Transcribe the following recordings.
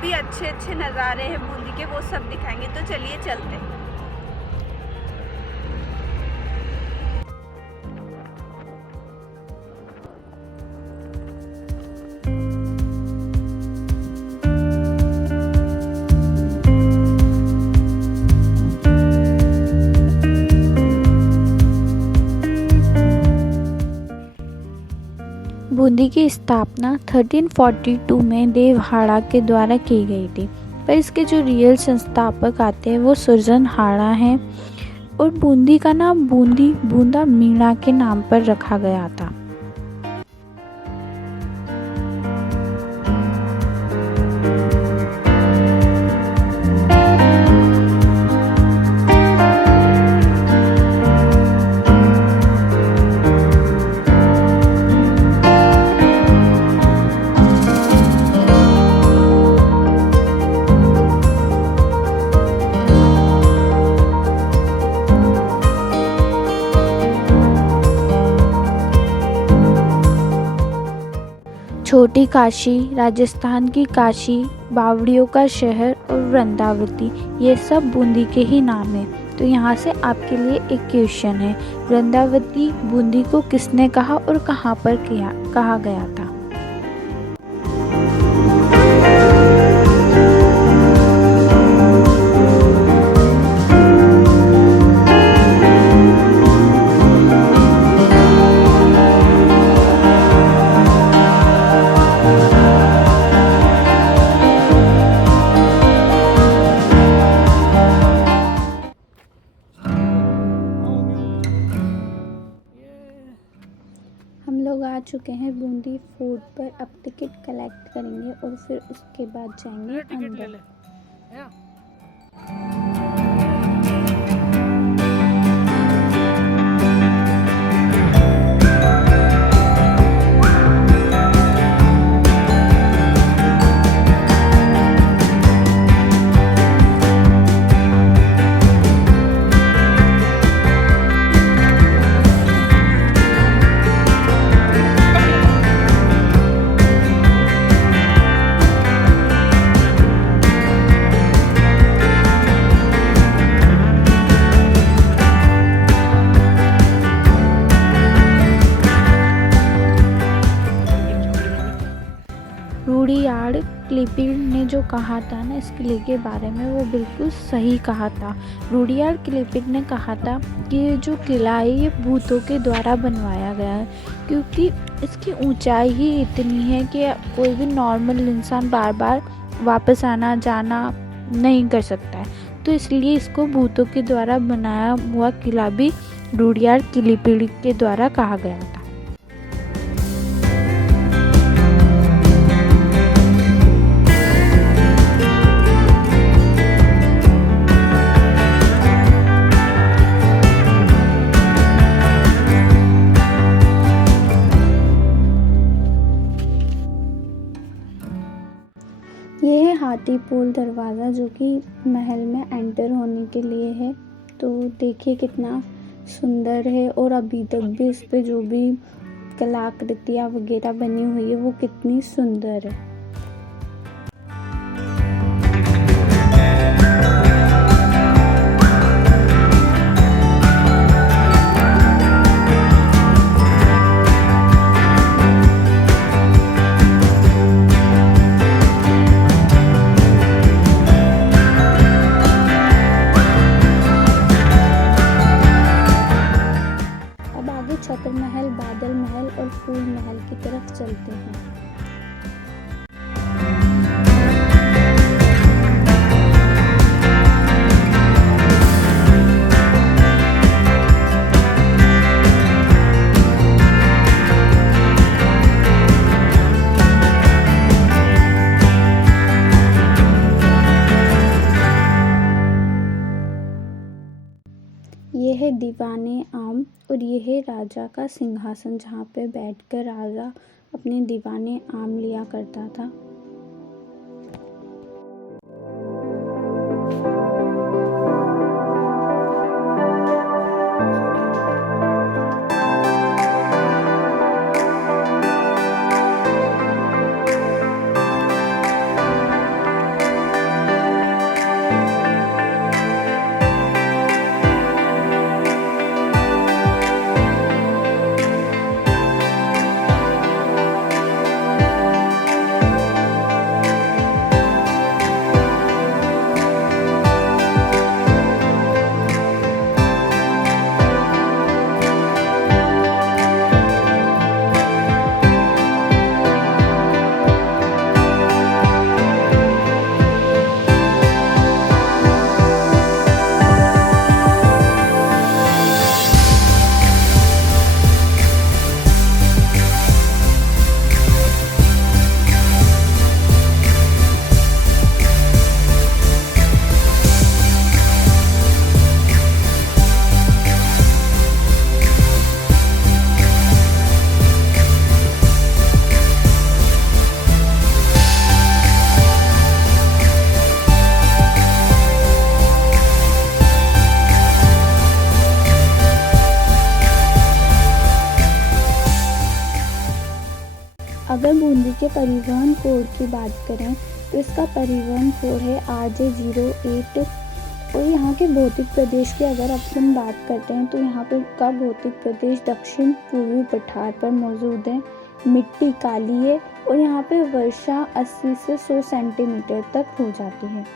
भी अच्छे अच्छे नज़ारे हैं बूंदी के, वो सब दिखाएंगे। तो चलिए चलते हैं। बूंदी की स्थापना 1342 में देवहाड़ा के द्वारा की गई थी, पर इसके जो रियल संस्थापक आते हैं वो सुरजनहाड़ा हैं और बूंदी का नाम बूंदी बूंदा मीणा के नाम पर रखा गया था। छोटी काशी, राजस्थान की काशी, बावड़ियों का शहर और वृंदावती, ये सब बूंदी के ही नाम हैं। तो यहाँ से आपके लिए एक क्वेश्चन है, वृंदावती बूंदी को किसने कहा और कहाँ पर कहा गया था? हम लोग आ चुके हैं बूंदी फूड पर। अब टिकट कलेक्ट करेंगे और फिर उसके बाद जाएंगे अंदर। रूडीयार्ड किपलिंग ने जो कहा था ना इस किले के बारे में, वो बिल्कुल सही कहा था। रूडीयार्ड किपलिंग ने कहा था कि ये जो किला है ये भूतों के द्वारा बनवाया गया है, क्योंकि इसकी ऊंचाई ही इतनी है कि कोई भी नॉर्मल इंसान बार बार वापस आना जाना नहीं कर सकता है। तो इसलिए इसको भूतों के द्वारा बनाया हुआ किला भी रूडीयार्ड किपलिंग के द्वारा कहा गया था। ये है हाथीपोल दरवाज़ा, जो कि महल में एंटर होने के लिए है। तो देखिए कितना सुंदर है, और अभी तक भी इस पे जो भी कलाकृतियाँ वगैरह बनी हुई है वो कितनी सुंदर है। छत्र महल, बादल महल और फूल महल की तरफ चलते हैं। ये है दीवाने आम, और ये है राजा का सिंहासन, जहाँ पे बैठकर राजा अपने दीवाने आम लिया करता था। इसके परिवहन कोड की बात करें तो इसका परिवहन कोड है RJ08। और यहाँ के भौतिक प्रदेश की अगर अपन बात करते हैं तो यहाँ पे का भौतिक प्रदेश दक्षिण पूर्वी पठार पर मौजूद है। मिट्टी काली है और यहाँ पे वर्षा 80 से 100 सेंटीमीटर तक हो जाती है।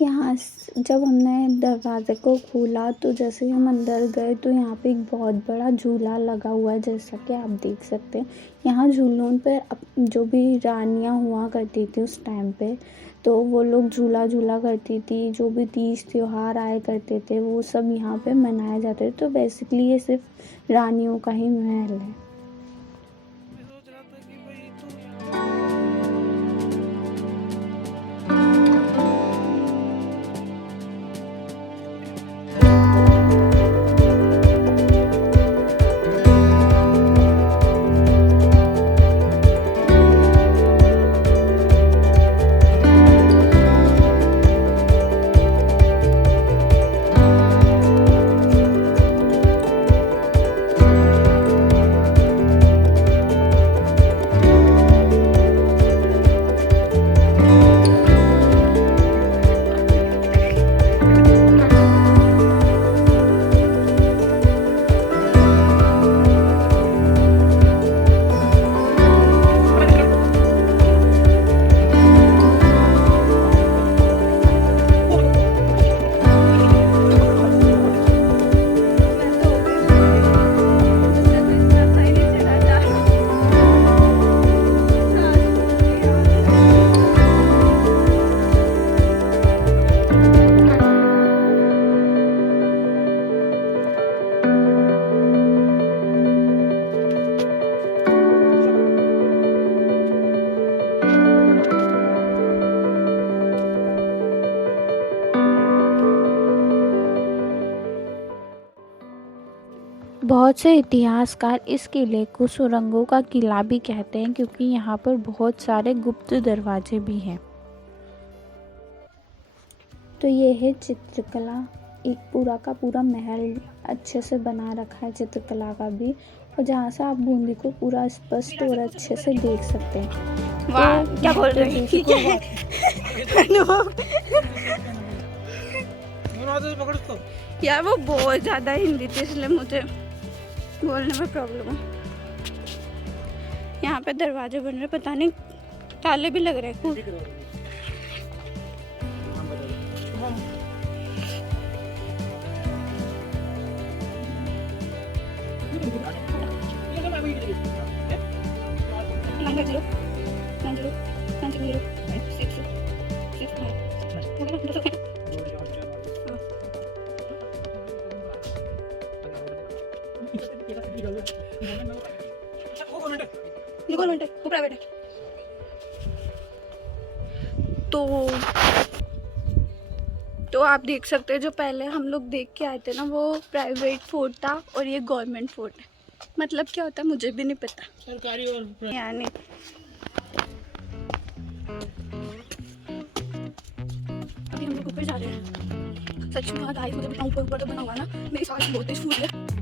यहाँ जब हमने दरवाज़े को खोला तो जैसे ही हम अंदर गए तो यहाँ पे एक बहुत बड़ा झूला लगा हुआ है, जैसा कि आप देख सकते हैं। यहाँ झूलों पर जो भी रानियाँ हुआ करती थी उस टाइम पे, तो वो लोग झूला झूला करती थी। जो भी तीज त्योहार आया करते थे वो सब यहाँ पे मनाए जाते थे। तो बेसिकली ये सिर्फ रानियों का ही महल है। बहुत से इतिहासकार इस किले को सुरंगों का किला भी कहते हैं, क्योंकि यहाँ पर बहुत सारे गुप्त दरवाजे भी हैं। तो ये है चित्रकला, एक पूरा का पूरा महल अच्छे से बना रखा है चित्रकला का भी, और जहाँ से आप बूंदी को पूरा स्पष्ट और अच्छे से देख सकते हैं। वाह, क्या बोल रही है? यार वो बहुत ज़्यादा हिंदी थी, इसलिए मुझे बोलने में प्रॉब्लम है। यहाँ पे दरवाजे बन रहे, पता नहीं ताले भी लग रहे हैं खूब। तो आप देख सकते हैं जो पहले हम लोग देख के आए थे ना, वो प्राइवेट फोर्ट था और ये गवर्नमेंट फोर्ट है। मतलब क्या होता है मुझे भी नहीं पता, सरकारी और यानी अभी हम लोग ऊपर जा रहे हैं। सच में आज आई मुझे बताऊँ, ऊपर तो बना हुआ ना, मेरी सांस बहुत तेज फूल है।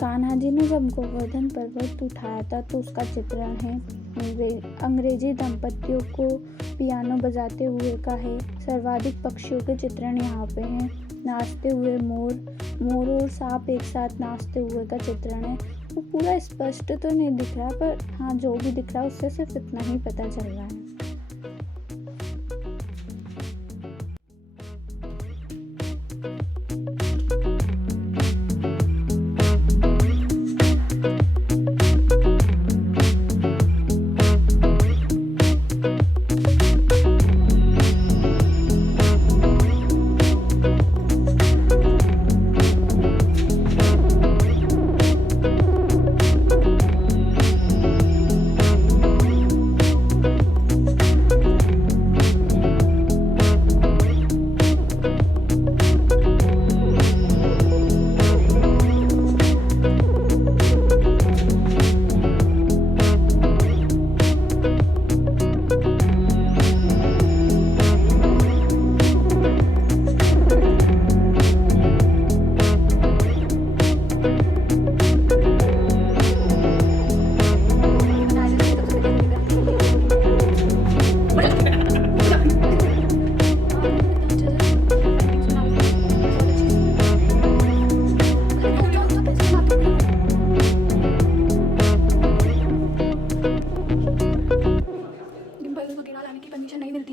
कान्हा जी ने जब गोवर्धन पर्वत उठाया था तो उसका चित्रण है। अंग्रेजी दंपतियों को पियानो बजाते हुए का है। सर्वाधिक पक्षियों के चित्रण यहाँ पे हैं। नाचते हुए मोर और सांप एक साथ नाचते हुए का चित्रण है। वो पूरा स्पष्ट तो नहीं दिख रहा, पर हाँ जो भी दिख रहा है उससे सिर्फ इतना ही पता चल रहा है।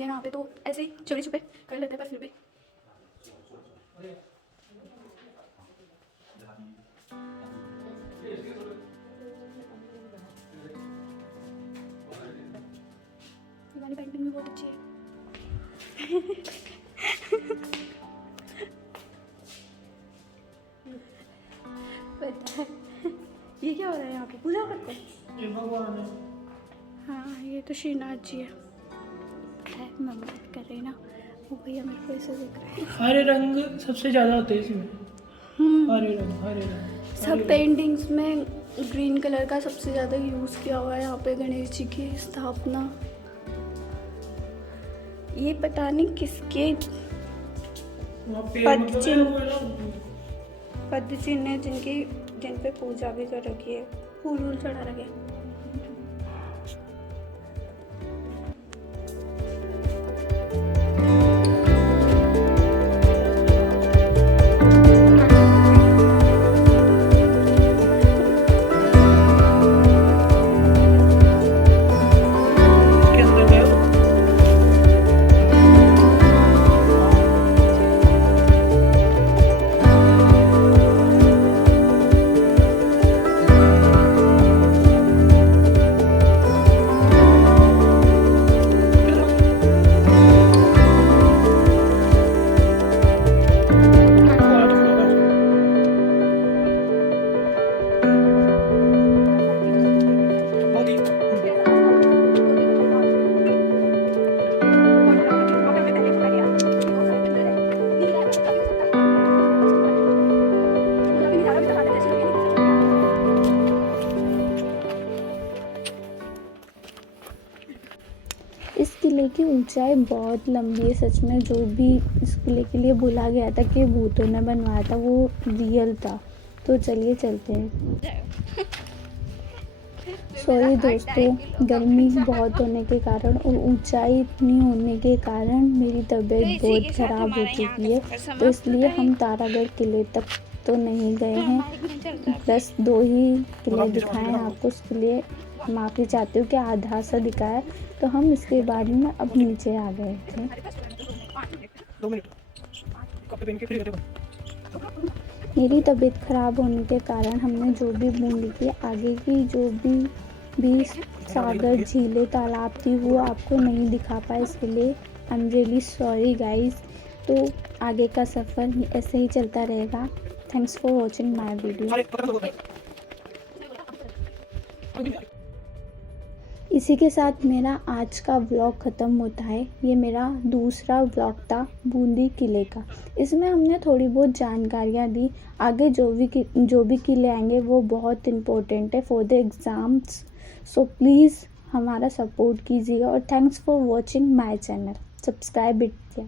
यहाँ पे तो ऐसे ही चोरी छुपे कर लेते हैं, पर फिर भी वाली पेंटिंग भी बहुत अच्छी है। पता है ये क्या हो रहा है यहाँ पे, पूजा करते हैं? ये भगवान है। हाँ ये तो श्रीनाथ जी है। मैं बात कर रही ना, वो भैया मेरे को ऐसे देख रहे हैं। हरे रंग सबसे ज़्यादा होते हैं इसमें। हरे रंग सब पेंटिंग्स में ग्रीन कलर का सबसे ज़्यादा यूज़ किया हुआ है। यहाँ पे गणेश जी की स्थापना, ये पता नहीं किसके पद चिन्ह है जिन पे पूजा भी कर रखी है, फूल चढ़ा रखे हैं। इस किले की ऊंचाई बहुत लंबी है। सच में जो भी इस किले के लिए बोला गया था कि भूतों ने बनवाया था वो रियल था। तो चलिए चलते हैं। सॉरी दोस्तों, गर्मी बहुत होने के कारण और ऊंचाई इतनी होने के कारण मेरी तबीयत बहुत ख़राब हो चुकी है, तो इसलिए हम तारागढ़ किले तक तो नहीं गए हैं। बस 2 ही किले दिखाए हैं आपको, उसके लिए माफ़ी चाहती हूँ कि आधा सा दिखाया। तो हम इसके बाद में अब नीचे आ गए थे। मेरी तबीयत ख़राब होने के कारण हमने जो भी बूंदी की आगे की जो भी सागर, झीलें, तालाब थी वो आपको नहीं दिखा पाए, इसके लिए I am really sorry guys. तो आगे का सफ़र ऐसे ही चलता रहेगा। Thanks for watching my video. इसी के साथ मेरा आज का व्लॉग ख़त्म होता है। ये मेरा दूसरा व्लॉग था बूंदी किले का। इसमें हमने थोड़ी बहुत जानकारियाँ दी। आगे जो भी किले आएंगे वो बहुत इम्पोर्टेंट है for the exams. So please हमारा सपोर्ट कीजिएगा और thanks for watching my channel. Subscribe it.